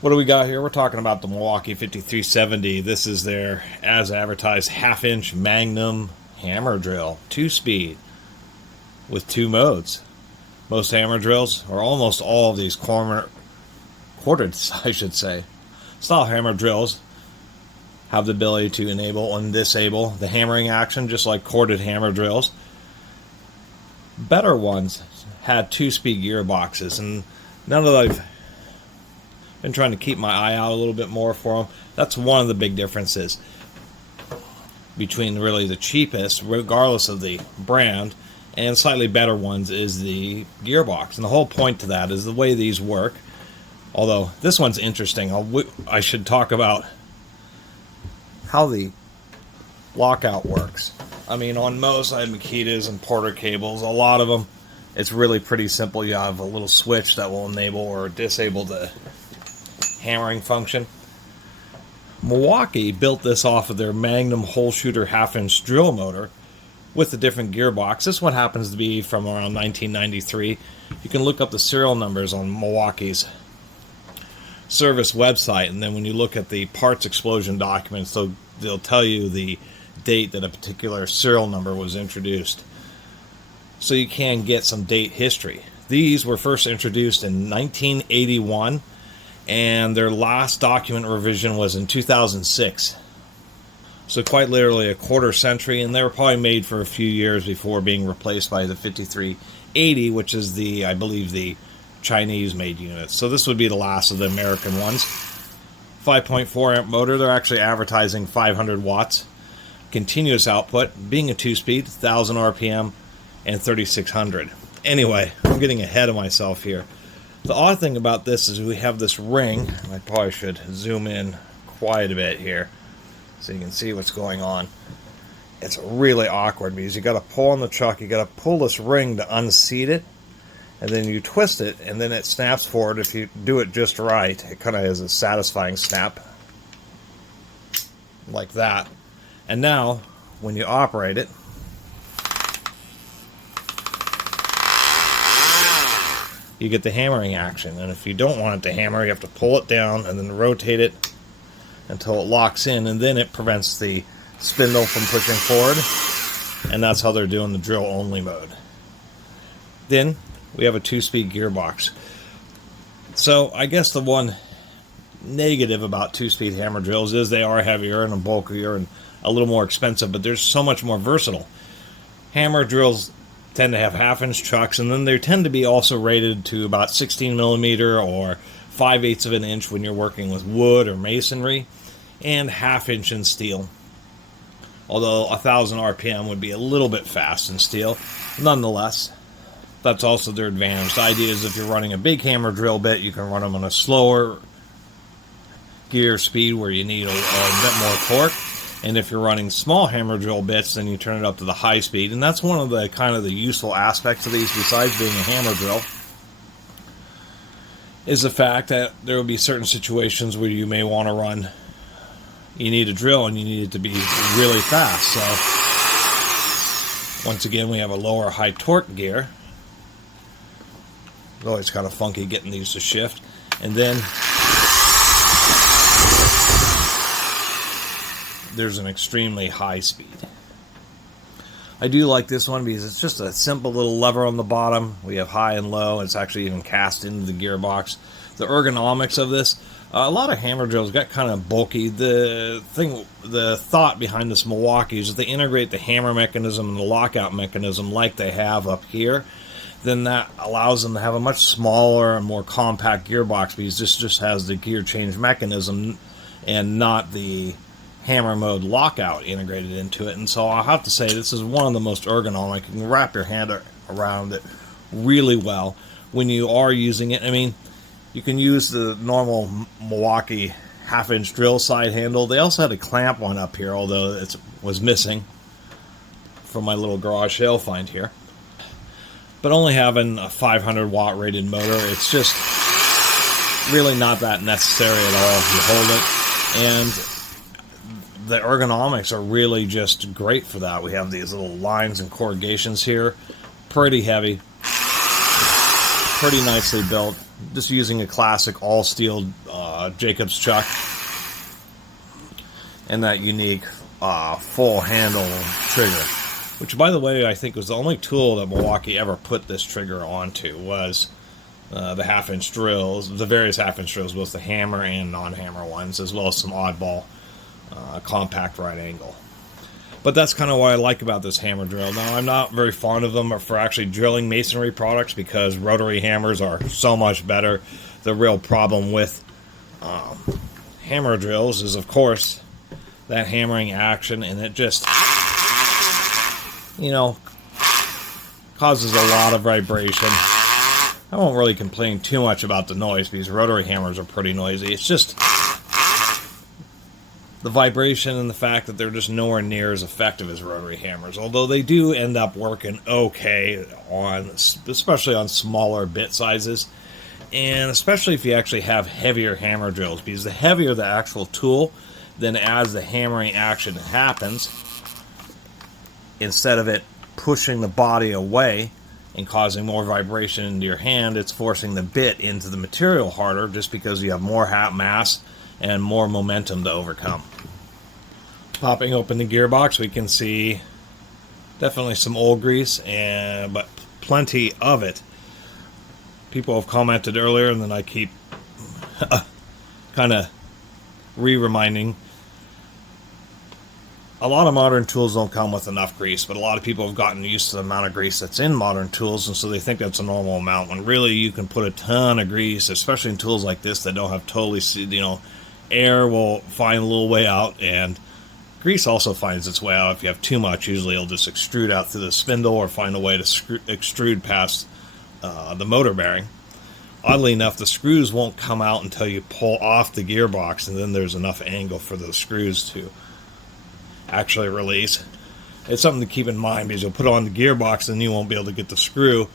What do we got here? We're talking about the Milwaukee 5370. This is their, as advertised, half-inch Magnum hammer drill, 2-speed, with 2 modes. Most hammer drills, or almost all of these quartered, I should say, style hammer drills have the ability to enable and disable the hammering action, just like corded hammer drills. Better ones had 2-speed gearboxes, and now that I've been trying to keep my eye out a little bit more for them, that's one of the big differences between really the cheapest, regardless of the brand, and slightly better ones is the gearbox. And the whole point to that is the way these work. Although this one's interesting, I should talk about how the lockout works. I mean, on most, I have Catus and Porter cables. A lot of them, it's really pretty simple. You have a little switch that will enable or disable the hammering function. Milwaukee built this off of their Magnum hole shooter half-inch drill motor with a different gearbox. This one happens to be from around 1993. You can look up the serial numbers on Milwaukee's service website, and then when you look at the parts explosion documents, they'll tell you the date that a particular serial number was introduced. So you can get some date history. These were first introduced in 1981, and their last document revision was in 2006. So quite literally a quarter century, and they were probably made for a few years before being replaced by the 5380, which is I believe the Chinese-made unit. So this would be the last of the American ones. 5.4 amp motor. They're actually advertising 500 watts. Continuous output, being a 2-speed, 1000 RPM, and 3600. Anyway, I'm getting ahead of myself here. The odd thing about this is we have this ring. I probably should zoom in quite a bit here so you can see what's going on. It's really awkward because you got to pull on the chuck, you got to pull this ring to unseat it, and then you twist it, and then it snaps forward. If you do it just right, it kind of has a satisfying snap like that. And now, when you operate it, you get the hammering action. And if you don't want it to hammer, you have to pull it down and then rotate it until it locks in, and then it prevents the spindle from pushing forward. And that's how they're doing the drill only mode. Then we have a 2-speed gearbox. So I guess the one negative about 2-speed hammer drills is they are heavier and bulkier and a little more expensive, but they're so much more versatile. Hammer drills tend to have half-inch chucks, and then they tend to be also rated to about 16 millimeter or 5/8 of an inch when you're working with wood or masonry, and half-inch in steel. Although 1000 RPM would be a little bit fast in steel, nonetheless, that's also their advantage. The idea is if you're running a big hammer drill bit, you can run them on a slower gear speed where you need a bit more torque. And if you're running small hammer drill bits, then you turn it up to the high speed. And that's one of the kind of the useful aspects of these, besides being a hammer drill, is the fact that there will be certain situations where you may want to run, you need a drill and you need it to be really fast. So once again, we have a lower high torque gear. It's always kind of funky getting these to shift. And then there's an extremely high speed. I do like this one because it's just a simple little lever on the bottom. We have high and low. It's actually even cast into the gearbox. The ergonomics of this, a lot of hammer drills got kind of bulky. The thought behind this Milwaukee is that they integrate the hammer mechanism and the lockout mechanism like they have up here. Then that allows them to have a much smaller and more compact gearbox because this just has the gear change mechanism and not the hammer mode lockout integrated into it. And so I'll have to say this is one of the most ergonomic. You can wrap your hand around it really well when you are using it. I mean, you can use the normal Milwaukee half-inch drill side handle. They also had a clamp one up here, although it was missing from my little garage sale find here. But only having a 500 watt rated motor, it's just really not that necessary at all. You hold it, and the ergonomics are really just great for that. We have these little lines and corrugations here, pretty heavy. pretty nicely built. Just using a classic all-steel Jacobs chuck. And that unique full handle trigger. Which, by the way, I think was the only tool that Milwaukee ever put this trigger onto was the half-inch drills, the various half-inch drills, both the hammer and non-hammer ones, as well as some oddball compact right angle. But that's kind of what I like about this hammer drill. Now, I'm not very fond of them for actually drilling masonry products because rotary hammers are so much better. The real problem with hammer drills is, of course, that hammering action, and it just, you know, causes a lot of vibration. I won't really complain too much about the noise because rotary hammers are pretty noisy. It's just the vibration and the fact that they're just nowhere near as effective as rotary hammers, although they do end up working okay on, especially on smaller bit sizes, and especially if you actually have heavier hammer drills, because the heavier the actual tool, then as the hammering action happens, instead of it pushing the body away and causing more vibration into your hand, it's forcing the bit into the material harder just because you have more mass and more momentum to overcome. Popping open the gearbox, we can see definitely some old grease, but plenty of it. People have commented earlier, and then I keep kind of reminding. A lot of modern tools don't come with enough grease, but a lot of people have gotten used to the amount of grease that's in modern tools, and so they think that's a normal amount, when really you can put a ton of grease, especially in tools like this that don't have totally, air will find a little way out, and grease also finds its way out. If you have too much, usually it'll just extrude out through the spindle or find a way to extrude past the motor bearing. Oddly enough, the screws won't come out until you pull off the gearbox, and then there's enough angle for those screws to actually release. It's something to keep in mind because you'll put on the gearbox and you won't be able to get the screw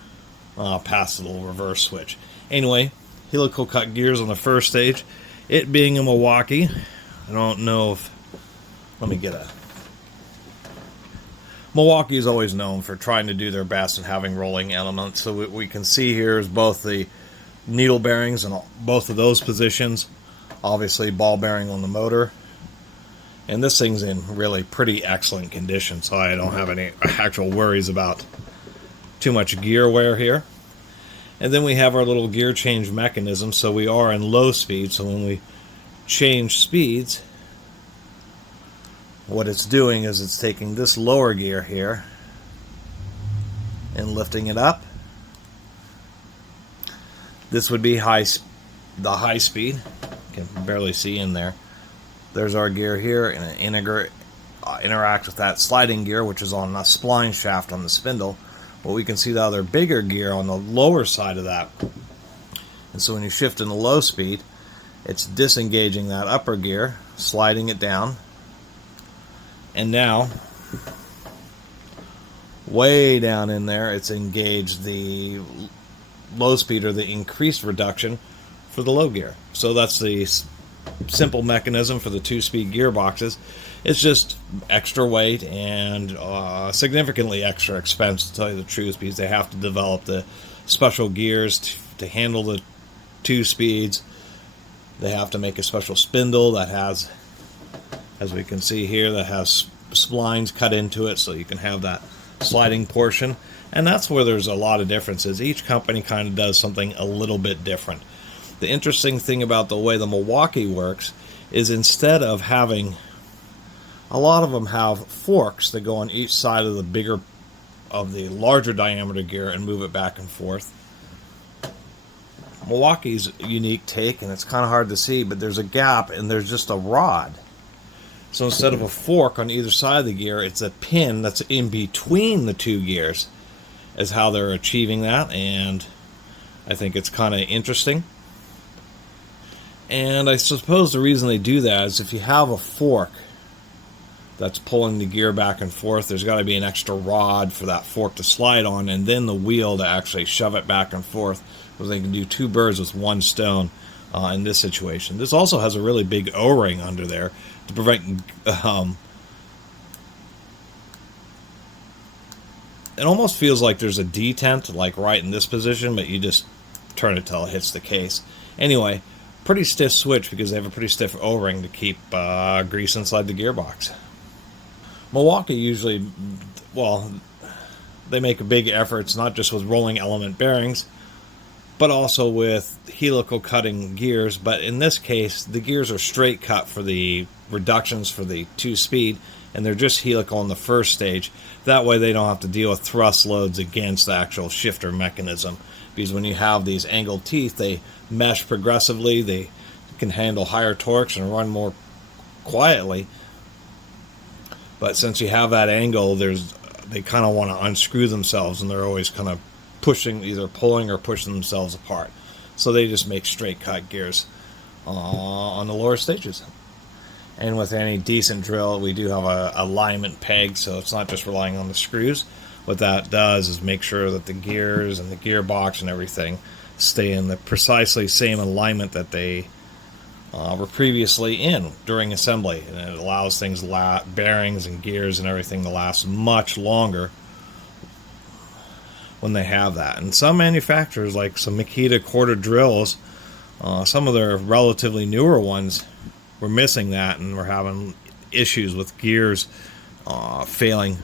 past the little reverse switch. Anyway, helical cut gears on the first stage. It being a Milwaukee, I don't know if, let me get a, Milwaukee is always known for trying to do their best and having rolling elements. So what we can see here is both the needle bearings in both of those positions, obviously ball bearing on the motor. And this thing's in really pretty excellent condition, so I don't have any actual worries about too much gear wear here. And then we have our little gear change mechanism, so we are in low speed, so when we change speeds, what it's doing is it's taking this lower gear here and lifting it up. This would be the high speed. You can barely see in there. There's our gear here, and it interact with that sliding gear, which is on a spline shaft on the spindle. But we can see the other bigger gear on the lower side of that. And so when you shift in the low speed, it's disengaging that upper gear, sliding it down. And now, way down in there, it's engaged the low speed, or the increased reduction for the low gear. So that's the simple mechanism for the two-speed gearboxes. It's just extra weight and significantly extra expense, to tell you the truth, because they have to develop the special gears to handle the two speeds. They have to make a special spindle that has, as we can see here, that has splines cut into it so you can have that sliding portion. And that's where there's a lot of differences. Each company kind of does something a little bit different. The interesting thing about the way the Milwaukee works is, instead of having, a lot of them have forks that go on each side of the larger diameter gear and move it back and forth. Milwaukee's unique take, and it's kind of hard to see, but there's a gap and there's just a rod. So instead of a fork on either side of the gear, it's a pin that's in between the two gears, is how they're achieving that, and I think it's kind of interesting. And I suppose the reason they do that is if you have a fork that's pulling the gear back and forth, there's got to be an extra rod for that fork to slide on, and then the wheel to actually shove it back and forth, because they can do two birds with one stone in this situation. This also has a really big O-ring under there to prevent it almost feels like there's a detent like right in this position, but you just turn it till it hits the case. Anyway, pretty stiff switch because they have a pretty stiff O-ring to keep grease inside the gearbox. Milwaukee usually, well, they make a big efforts not just with rolling element bearings, but also with helical cutting gears. But in this case, the gears are straight cut for the reductions for the 2-speed, and they're just helical in the first stage. That way they don't have to deal with thrust loads against the actual shifter mechanism. Because when you have these angled teeth, they mesh progressively, they can handle higher torques and run more quietly. But since you have that angle, they kind of want to unscrew themselves, and they're always kind of pushing, either pulling or pushing themselves apart. So they just make straight cut gears on the lower stages. And with any decent drill, we do have a alignment peg, so it's not just relying on the screws. What that does is make sure that the gears and the gearbox and everything stay in the precisely same alignment that they were previously in during assembly. And it allows things, bearings and gears and everything, to last much longer when they have that. And some manufacturers, like some Makita quarter drills, some of their relatively newer ones, we're missing that, and we're having issues with gears failing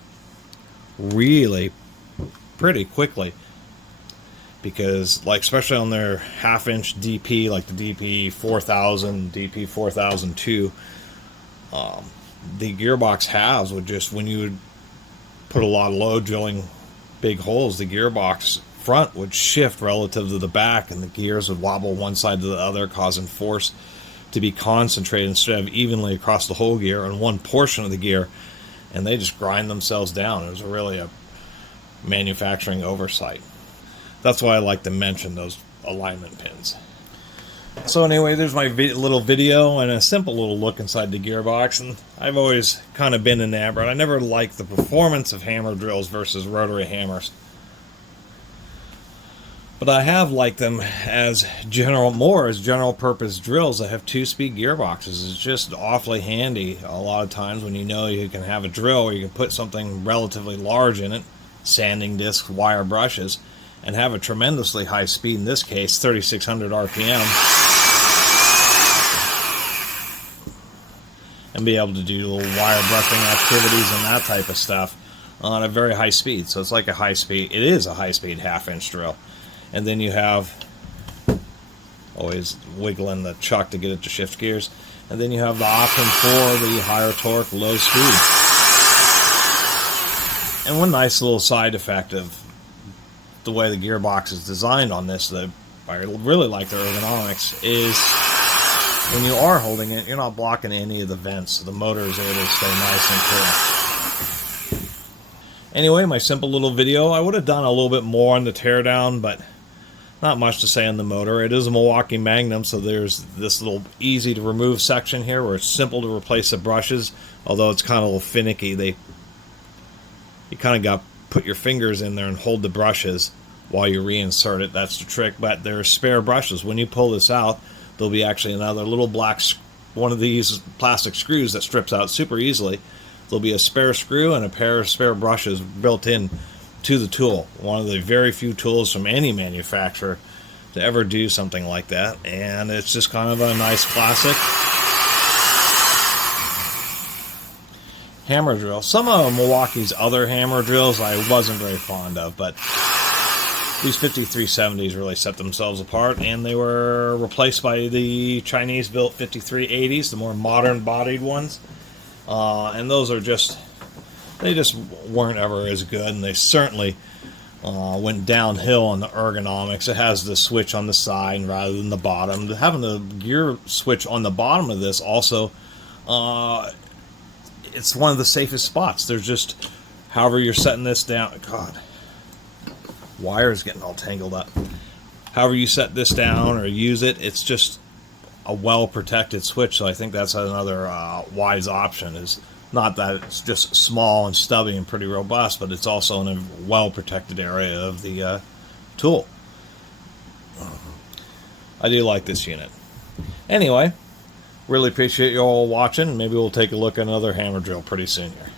really pretty quickly, because like especially on their half-inch DP, like the DP 4000, DP 4002, the gearbox halves would just, when you would put a lot of load drilling big holes, the gearbox front would shift relative to the back, and the gears would wobble one side to the other, causing force to be concentrated instead of evenly across the whole gear on one portion of the gear, and they just grind themselves down. It was really a manufacturing oversight. That's why I like to mention those alignment pins. So anyway, there's my little video and a simple little look inside the gearbox. And I've always kind of been enamored. I never liked the performance of hammer drills versus rotary hammers, but I have liked them as general purpose drills that have 2-speed gearboxes. It's just awfully handy a lot of times when you know you can have a drill where you can put something relatively large in it, sanding discs, wire brushes, and have a tremendously high speed, in this case 3600 RPM, and be able to do little wire brushing activities and that type of stuff on a very high speed. So it's like a high speed, it is a high speed half-inch drill. And then you have, always wiggling the chuck to get it to shift gears, and then you have the option for the higher torque, low speed. And one nice little side effect of the way the gearbox is designed on this that I really like the ergonomics is when you are holding it, you're not blocking any of the vents, so the motor is able to stay nice and clear. Anyway, my simple little video. I would have done a little bit more on the teardown, but not much to say on the motor. It is a Milwaukee Magnum, so there's this little easy to remove section here where it's simple to replace the brushes, although it's kind of a little finicky. You kind of got to put your fingers in there and hold the brushes while you reinsert it. That's the trick. But there are spare brushes. When you pull this out, there'll be actually another little black, one of these plastic screws that strips out super easily. There'll be a spare screw and a pair of spare brushes built in to the tool. One of the very few tools from any manufacturer to ever do something like that. And it's just kind of a nice classic hammer drill. Some of Milwaukee's other hammer drills I wasn't very fond of, but these 5370s really set themselves apart, and they were replaced by the Chinese-built 5380s, the more modern-bodied ones. And those are they just weren't ever as good, and they certainly went downhill on the ergonomics. It has the switch on the side rather than the bottom. Having the gear switch on the bottom of this also, it's one of the safest spots. There's just, however you're setting this down, God, wire's getting all tangled up. However you set this down or use it, it's just a well-protected switch, so I think that's another wise option. Is not that it's just small and stubby and pretty robust, but it's also in a well-protected area of the tool. I do like this unit. Anyway, really appreciate you all watching. Maybe we'll take a look at another hammer drill pretty soon here.